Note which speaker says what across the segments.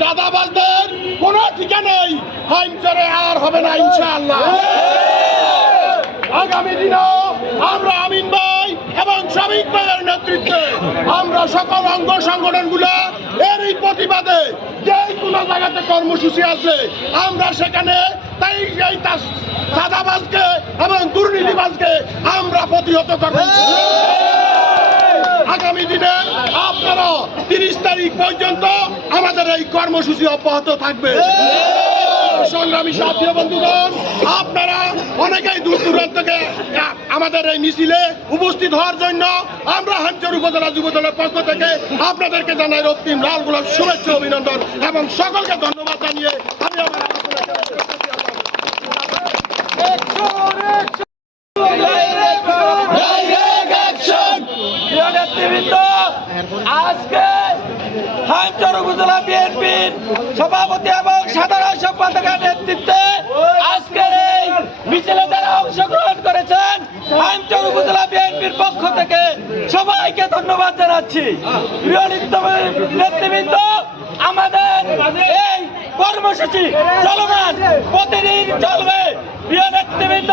Speaker 1: চাঁদাবাজদের কোনো ঠিকানাই হাইমচরে আর হবে না, ইনশাআল্লাহ। আগামী দিনেও আমরা আমিন ভাই এবং শ্রমিক ভাইয়ের নেতৃত্বে আমরা সকল অঙ্গ সংগঠনগুলো এরই প্রতিবাদে যে কোনো জায়গাতে কর্মসূচি আসলে আমরা সেখানে তাই এই চাঁদাবাজকে এবং দুর্নীতিবাজকে আমরা প্রতিহত করব। আগামী দিনে আপনারা তিরিশ তারিখ পর্যন্ত আমাদের এই কর্মসূচি অব্যাহত থাকবে। সংগ্রামী সাথী বন্ধুগণ আপনারা অনেকেই দূর দূরান্ত থেকে আমাদের এই মিছিলে উপস্থিত হওয়ার জন্য আমরা হাঞ্চর উপজেলা যুব দলের পক্ষ থেকে আপনাদেরকে জানাই রক্তিম লাল গোলাপ শুভেচ্ছা অভিনন্দন এবং সকলকে ধন্যবাদ জানিয়ে আমি আমার আলোচনা
Speaker 2: আজকে হাইমচর উপজেলা বিএনপির সভাপতি এবং সাধারণ সম্পাদকের নেতৃত্বে আজকের এই মিছিলে যারা অংশগ্রহণ করেছেন হাইমচর উপজেলা বিএনপির পক্ষ থেকে সবাইকে ধন্যবাদ জানাচ্ছি। প্রিয় নেতৃবৃন্দ, আমাদের এই কর্মসূচি চলমান, প্রতিদিন চলবে। প্রিয় নেতৃবৃন্দ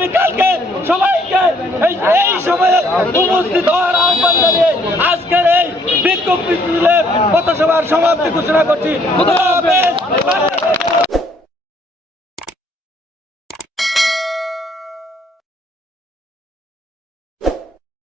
Speaker 2: আগামীকালকে সবাইকে এই এই সময়ে উপস্থিত হওয়ার আহ্বান জানিয়ে আজকের এই বিক্ষোভ মিছিলের পথসভার সমাপ্তি ঘোষণা করছি।